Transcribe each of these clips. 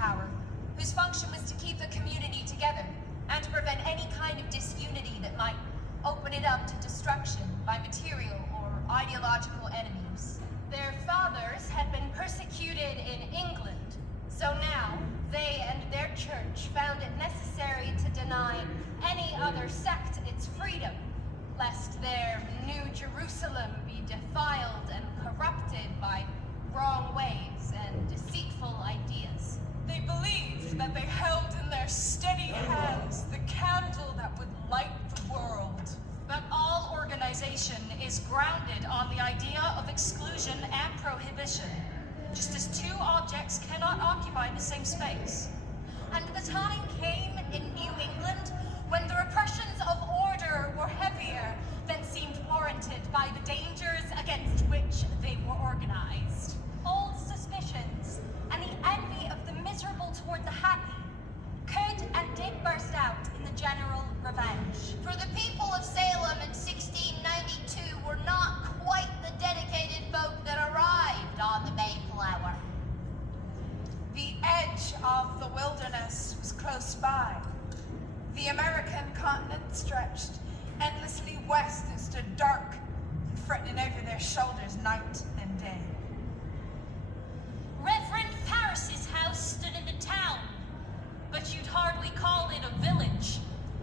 power, whose function was to keep the community together and to prevent any kind of disunity that might open it up to destruction by material or ideological enemies. Their fathers had been persecuted in England, so now they and their church found it necessary to deny any other sect its freedom, lest their New Jerusalem be defiled and corrupted by wrong ways and deceitful ideas. They believed that they held in their steady hands the candle that would light the world. But all organization is grounded on the idea of exclusion and prohibition, just as two objects cannot occupy the same space. And the time came in New England when the repressions of order were heavier than seemed warranted by the dangers against which they were organized. Old suspicions and the envy of the miserable toward the happy could and did burst out in the general revenge. For the people of Salem in 1692 were not quite the dedicated folk that arrived on the Mayflower. The edge of the wilderness was close by. The American continent stretched endlessly west and stood dark and threatening over their shoulders night and day. Reverend Paris's house stood in the town, but you'd hardly call it a village.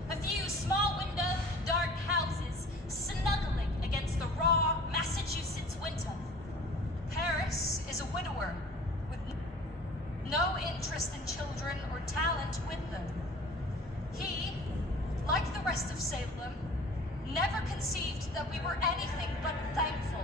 A few small-windowed, dark houses snuggling against the raw Massachusetts winter. Paris is a widower with no interest in children or talent with them. He, like the rest of Salem, never conceived that we were anything but thankful